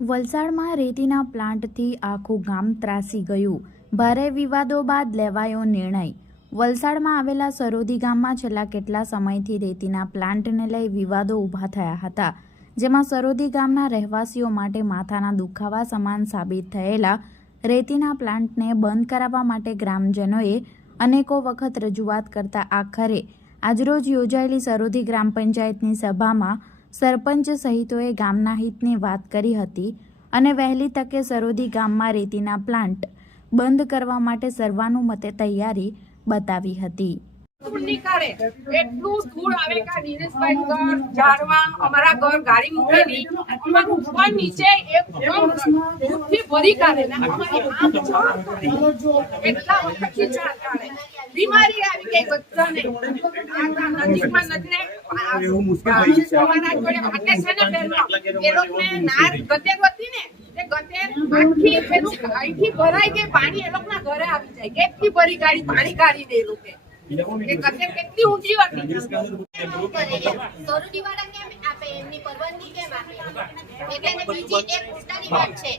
વલસાડમાં રેતીના પ્લાન્ટથી આખું ગામ ત્રાસી ગયું. ભારે વિવાદો બાદ લેવાયો નિર્ણય. વલસાડમાં આવેલા સરોદી ગામમાં છેલ્લા કેટલા સમયથી રેતીના પ્લાન્ટને લઈ વિવાદો ઊભા થયા હતા, જેમાં સરોદી ગામના રહેવાસીઓ માટે માથાના દુખાવા સમાન સાબિત થયેલા રેતીના પ્લાન્ટને બંધ કરાવવા માટે ગ્રામજનોએ અનેકો વખત રજૂઆત કરતા આખરે આજરોજ યોજાયેલી સરોદી ગ્રામ પંચાયતની સભામાં સરપંચ સહિતોએ ગામના હિતની વાત કરી હતી અને વહેલી તકે સરોદી ગામમાં રેતીના પ્લાન્ટ બંધ કરવા માટે સર્વાનુમતે તૈયારી બતાવી હતી. એટલું ધૂળ આવે કે દિનેશભાઈ ઘર ઝાડવા અમારા ઘર ગાડી મૂકેલી અમારું ઉપર નીચે એકથી ભરી કાઢે ને અમારી એટલા વખતથી ચાલે બીમારી આવી ગઈ બધાને નજીકમાં નજીને અમારા જોડે માટે છે ને બેનો એ લોકોને નાર ગતેર હતી ને તે ગતેર આખી પેલું અહીંથી ભરાઈ ગઈ પાણી એ લોકોના ઘરે આવી જાય કેટલી ભરી ગાડી પાણી કાઢી દે એ લોકો કેટલી ઊંચી હતી સોરુડી વાળા કેમ આપે એમની પરવાનગી કેમ આપે એટલે બીજી એક મુદ્દાની વાત છે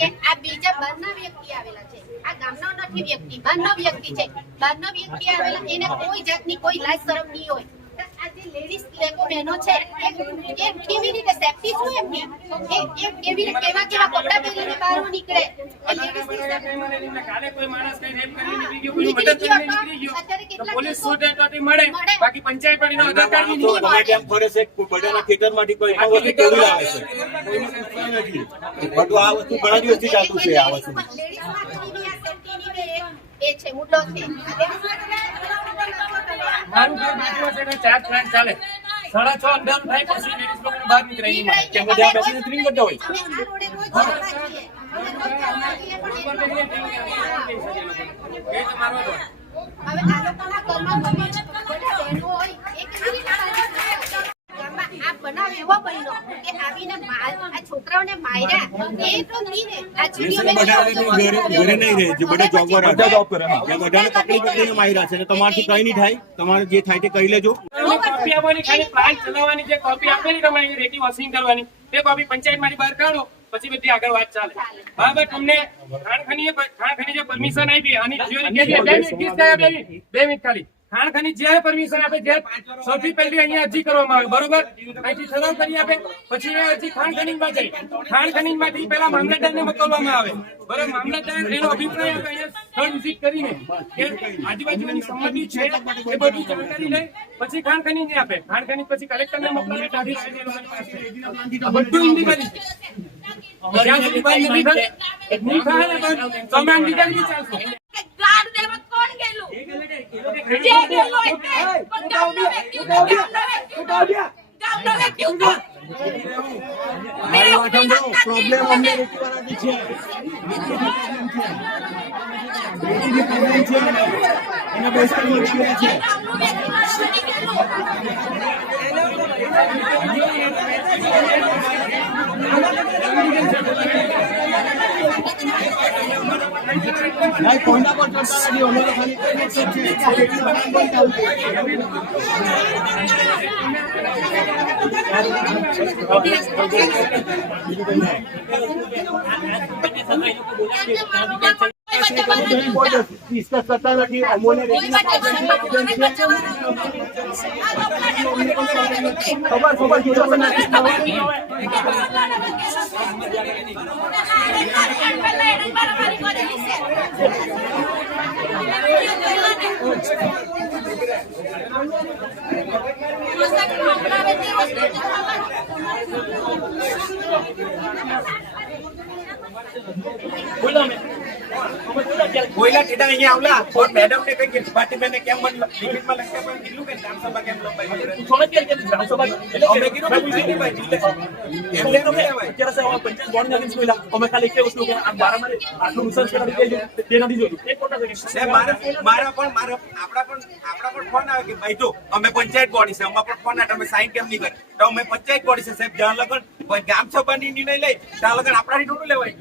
કે આ બીજા બહારના વ્યક્તિ આવેલા છે, આ ગામનો નથી વ્યક્તિ, બહારનો વ્યક્તિ છે. બહારનો વ્યક્તિ આવેલા એને કોઈ જાતની કોઈ લાજ શરમ નહીં હોય. આ જે લેડીઝ લેકો બહેનો છે એ કેવી રીતે સેફટી શું એમની એ કેવી રીતે કેવા કપડા પહેરીને બહાર નીકળે એ લેડીઝ કાલે કોઈ માણસ કઈ રેપ કરીને નીકળી ગયો, કોઈ મર્ડર કરીને નીકળી ગયો તો પોલીસ સુટેટોટી મળે, બાકી પંચાયત પાડીનો અધિકાર નહીં મળે. તમે કેમ ફરે છે બધાના ખેતરમાંથી કોઈ આ વસ્તુ કેવી લાવે છે બધું આ વસ્તુ ઘણા દિવસથી ચાલતું છે. આ વસ્તુ લેડીઝ માટેની આ સેફટીની એ છે મુદ્દો છે. મારું ઘર બાજુમાં છે ને 4 પ્લાન્ટ ચાલે 6:30 અંધારું થાય પછી લેડીઝ લોકોને બહાર નીકળે નહીં મળે કેમ કે ત્યાં બેસીને ડ્રિંક કરતા હોય. એ તમારો હવે આ લોકોના ઘરમાં બધા બહેનો હોય એક આ બનાવ એવો બન્યો કે આવીને આ છોકરાઓને માર્યા એ તો નહીં ને આ ઘરે નહીં રહે જે બધા જોબ કરે બધાને પકડીને માર્યા છે. તમારથી કઈ નહીં થાય, તમારે જે થાય તે કરી લેજો. કોપી આપવાની ખાલી પ્લાન્ટ ચલાવવાની જે કોપી આપેલી તમારે રેતી વોશિંગ કરવાની તે કોપી પંચાયતમાંથી બહાર કાઢો પછી બધી આગળ વાત ચાલે. બરાબર, તમને ખાણખની જે પરમિશન આપી અને 2 મિનિટ ખાલી ખાણખની જ્યારે પરમિશન આપે ત્યારે સૌથી પહેલી અહીંયા અરજી કરવામાં આવે. બરોબર, અહીંથી ઠરાવ કરી આપે પછી એ અરજી ખાણખનીમાં જાય. ખાણખનીમાંથી પહેલા મામલતદારને મોકલવામાં આવે. બરાબર, મામલતદાર એનો અભિપ્રાય આપે અહીંયા સ્થળ વિઝિટ કરીને કે આજુબાજુની સંમતિ છે એ બધી જાણકારી લે પછી ખાણખનીને આપે. ખાણખની પછી કલેક્ટરને મોકલાવે બધું ઇન્ડિવિજ્યુઅલી જ્યાં સુધી બંધ નહીં થાય નહીં થાય ને બંધ તો અમે ઇન્ડિવિજ્યુઅલી ચાલશે. ગાડ દેવા કોણ ગયેલું જે ગયેલો એટલે પણ ગામનો વ્યક્તિ ગામનો વ્યક્તિ પ્રોબ્લેમ અમને રેતીવાળાની છે એને બેસ કરી છે. ભાઈ કોંડા પર ચડતા નથી, અમારે ખાલી કનેક્શન છે. ડિસ્કસ કરતા નથી અમોને કોઈલા ટેટા અહીંયા આવલા કોણ મેડમ ને કઈ ડિપાર્ટમેન્ટ કેમ મને લિમિટમાં લખતા પણ કીધું કે ગ્રામસભા કેમ લંબાઈ થોડે કે ગ્રામસભા એટલે અમે કીધું ભાઈ ભાઈ એમને નો કહેવાય અત્યારે સર પંચાયત બોર્ડ નથી કોઈલા અમે ખાલી કે વસ્તુ કે આ બારામાં આટલું રિસર્ચ કરાવી દેજો તે નથી જોતું એક ફોટો છે મારા પણ ફોન આવે કે ભાઈ જો અમે પંચાયત બોડી છે અમાર પણ ફોન આવે તમે સાઈન કેમ નહીં કરે તો અમે પંચાયત બોડી છે સાહેબ જ્યાં લગન ગ્રામસભાની નિર્ણય લઈ ત્યાં લગન આપણાથી થોડું લેવાય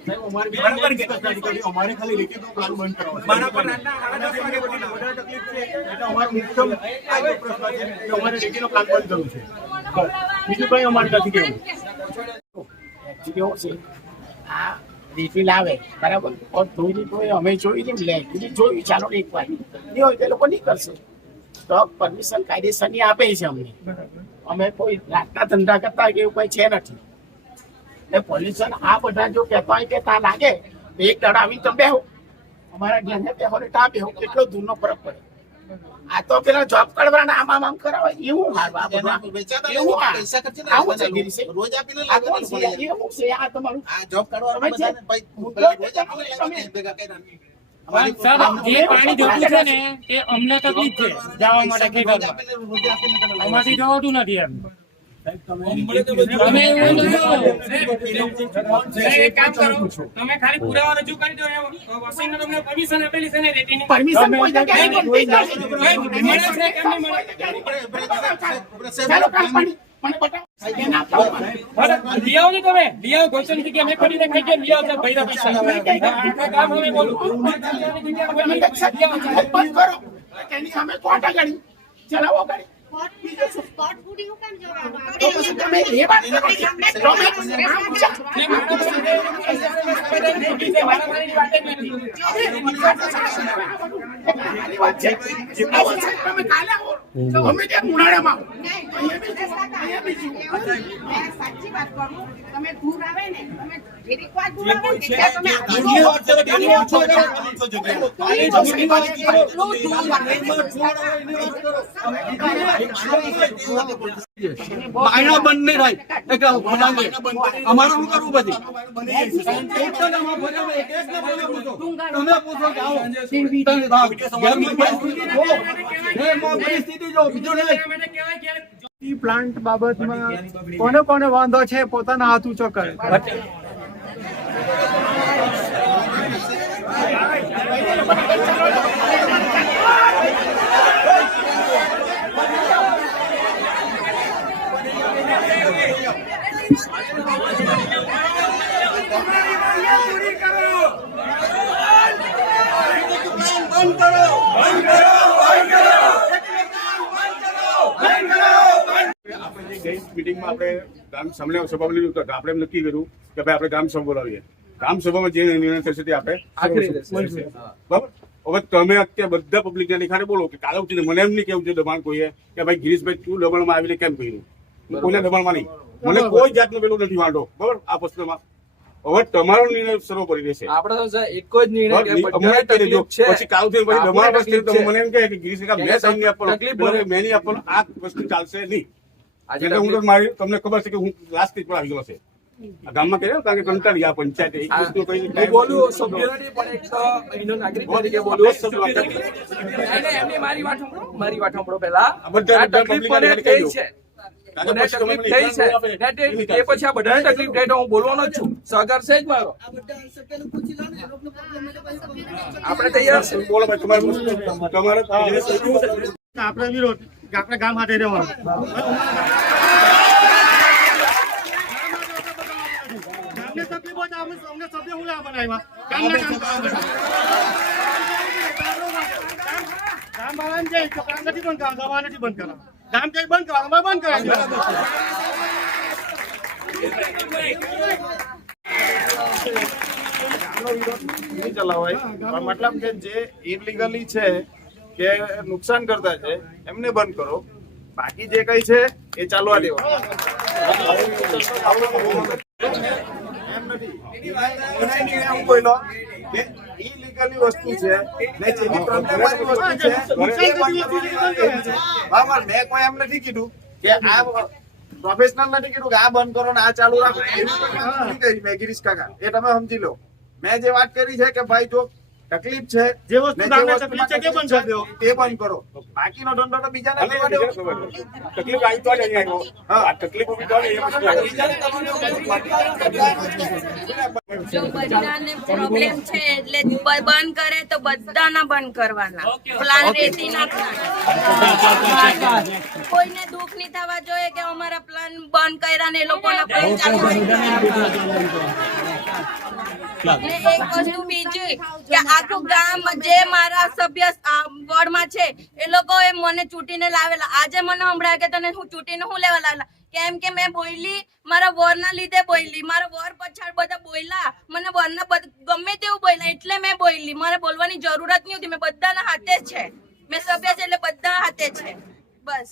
બરાબર કે અમારે ખાલી લેખિતનો પ્લાન બંધ કરવાનો. મારા પણ આટલા 10 વાગે બોલી વધારે તકલીફ છે એટલે અમારો મુખ્ય આ પ્રશ્ન છે કે અમારે લેખિતનો પ્લાન બંધ કરવું છે. બીજું કઈ અમારે નથી કેવું. આ રિફિલ આવે બરાબર થોડી કોઈ અમે જોઈ લે જોયું ચાલો એક વાર નહીં હોય તો એ લોકો નહીં કરશે તો પરમિશન કાયદેસરની આપે છે અમને અમે કોઈ રાતના ધંધા કરતા કે એવું કોઈ છે નથી એટલે પોલ્યુશન આ બધા જો કહેતા હોય કે ત્યાં લાગે તો એક દાડા આવીને તમે બેહો અમારા ઘેરને બેહો ને ત્યાં બેહો કેટલો દૂરનો ફરક પડે આ તો પેલા જોબ કરવાના આમ કરાવે એવું હારું આ બધા એવું આવું છે ગિરીશભાઈ. રોજ આપીને આ કોણ છે? એવું છે આ તમારું આ જોબ કાઢવાનો તમે છે? મુદ્દો રોજ આપીને ભેગા કર્યા સાહેબ જે પાણી જતું છે ને એ અમને તકલીફ છે જવા માટે ખેતરમાં રોજ આપીને તમે અમારથી જવાતું નથી એમ તમે એવું એક કામ કરો તમે ખાલી પુરાવા રજૂ કરી દો વસીને તમને પરમિશન આપેલી છે ને રેતીની પરમિશન કોઈ જગ્યાએ નહીં મળે છે કેમ નહીં મળે ચાલો કામ પાણી મને બતાવો એના આપવાનું. લઈ આવો ને તમે લઈ આવો ગોચન થી કે અમે ખરીને ખાઈ ગયા લઈ આવો તો ભૈરા પૈસા આખા કામ હવે બોલું બંધ કરો તેની સામે કોટા ગાડી ચલાવો ગાડી બીજું શું? સ્પોટ ફૂડી હું કેમ જવાનું? તો પછી તમે એ વાત કરો છો. તમે આમ છે. આની વાત છે. આવો સાહેબ, તમે કાલે આવો. તમે ત્યાં ઉનાળામાં આવો. અહીંયા બી જુઓ. સાચી વાત કરું તમે દૂર આવે ને તમે જેરીક વાર દૂર આવે ને ત્યાં તમે માયણા બંધ નહીં થાય અમારે શું કરવું પછી તમે પૂછો કે આવો પરિસ્થિતિ જો બીજું નહીં પ્લાન્ટ બાબતમાં કોને કોને વાંધો છે પોતાના હાથ ઊંચો કરે મીટિંગમાં આપણે ગ્રામ સભા લીધું તો આપણે એમ નક્કી કર્યું કે ભાઈ આપણે ગ્રામ સભા બોલાવીએ ગ્રામ સભામાં જે નિર્ણય થશે તે આપણે બરાબર હવે તમે અત્યારે બધા પબ્લિક ને ખાને બોલો કે કાલે ઉઠીને મને એમ નહીં કેવું છે દબાણ કોઈએ કે ભાઈ ગિરીશભાઈ તું દબાણમાં આવીને કેમ કહ્યું કોઈને દબાણમાં નહીં મને કોઈ જાતનું પેલું નથી વાંધો બરાબર આ પ્રશ્નમાં હવે તમારો નિર્ણય સર્વોપરી રહેશે આપણે તો એક જ નિર્ણય કે બધાને તકલીફ છે પછી કાલથી પછી દબાણ વસ્તુ તમે મને એમ કહે કે ગિરીશભાઈ મેં સાઈન નહીં આપવાનું તકલીફ મેં નહીં આપવાનું આ વસ્તુ ચાલશે નહીં એટલે હું તો મારી તમને ખબર છે કે હું લાસ્ટ સ્ટેજ પર આવી ગયો છે આ ગામમાં કર્યો કારણ કે કંટાળી આ પંચાયતે એક વસ્તુ કઈ હું બોલું સભ્ય નથી પણ એક તો અહીંનો નાગરિક તરીકે બોલું એમની મારી વાત સાંભળો પહેલા બધા આ તકલીફ મને થઈ છે મને તકલીફ થઈ છે એ પછી આ બધાને તકલીફ થઈ તો હું બોલવાનો જ છું સહકાર છે જ મારો આપણે તૈયાર છે બોલો ભાઈ તમારે આપણે વિરોધ કે આપણે ગામ હાથે રહેવાનું ગામને તકલીફ હોય તો અમને સભ્ય હું ના બનાવ્યા ગામના કામ વાળાને જાય તો કામ નથી બંધ કરાવવાનું દવા નથી બંધ કરાવવાનું ગામ કઈ બંધ કરવાનું બંધ નહીં ચલાવાય પણ મતલબ કે જે ઇલીગલી છે કે નુકસાન કરતા છે એમને બંધ કરો બાકી જે કઈ છે એ ચાલવા દેવા એમ નથી હું બોલો કે ઇલીગલી વસ્તુ છે ને જેની પ્રમાણિક વસ્તુ છે બરાબર મેં કોઈ એમ નથી કીધું કે આ પ્રોફેશનલ નથી કીધું કે આ બંધ કરો ને આ ચાલુ રાખો એવી નથી કરી મેં ગિરીશ કાકા એ તમે સમજી લો મેં જે વાત કરી છે કે ભાઈ જો તકલીફ છે જે વસ્તુ ગામને તકલીફ છે તે બંધ કરી દો તે બંધ કરો બાકીનો ધંધો તો બીજાને લેવા દો તકલીફ આવી તો જ અહીંયા આવ્યો હા તકલીફ ઉભી તો એ વસ્તુ જો બધાને પ્રોબ્લેમ છે એટલે બંધ કરે તો બધાના બંધ કરવાના પ્લાન રેતીના કોઈને દુઃખ નહીં થવા જોઈએ કે અમારા પ્લાન બંધ કર્યા ને એ લોકોના પ્લાન ચાલુ અને એક વસ્તુ બીજી કે આખું ગામ જે મારા સભ્ય વોર્ડમાં છે એ લોકો મને ચૂંટીને લાવેલા આજે મને સંભળાય કે તને હું ચૂંટીને હું લેવા લાવેલા કેમ કે મેં બોલી મારા વરના લીધે બોલી, મારા વર પછાડ બધા બોલ્યા, મને વરના ગમે તેવું બોલ્યા એટલે મેં બોલી. મારે બોલવાની જરૂરત નહીં હતી. મેં બધાના હાથે જ છે, મેં સભ્ય છે એટલે બધા હાથે છે બસ.